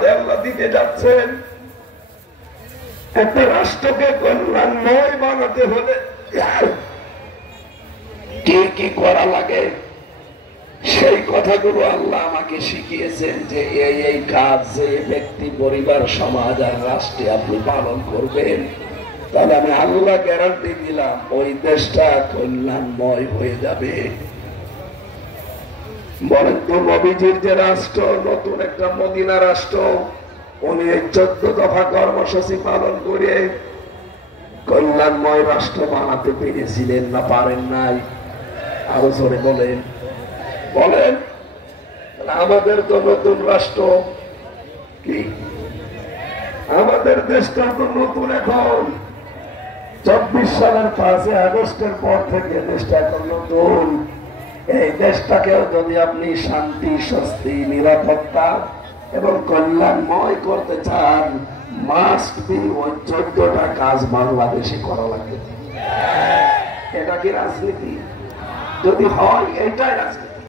আল্লাহ দিতে যাচ্ছেন। একটা রাষ্ট্রকে কল্যাণময় বানাতে হলে কি কি করা লাগে সেই কথাগুলো আল্লাহ আমাকে শিখিয়েছেন যে এই কাজ যে ব্যক্তি, পরিবার, সমাজ আর রাষ্ট্রে আপনি পালন করবেন, তাহলে আমি আল্লাহ গ্যারান্টি দিলাম ওই দেশটা কল্যাণময় হয়ে যাবে। বলেন তো, নবীজির যে রাষ্ট্র, নতুন একটা মদিনা রাষ্ট্র, উনি 14 দফা কর্মসূচি পালন করে কল্যাণময় রাষ্ট্র বানাতে পেরেছিলেন না পারেন নাই? আরো জোরে বলেন, বলেন। আমাদের তো নতুন রাষ্ট্র কি, আমাদের দেশটা তো নতুন। এখন 24 সালের 5 আগস্টের পর থেকে দেশটা এখন নতুন। এই দেশটাকেও যদি আপনি শান্তি, স্বস্তি, নিরাপত্তা এবং কল্যাণময় করতে চান, মাস্ট বি ওই 14টা কাজ বাংলাদেশে করা লাগবে। এটা কি রাজনীতি? যদি হয় এটাই রাজনীতি।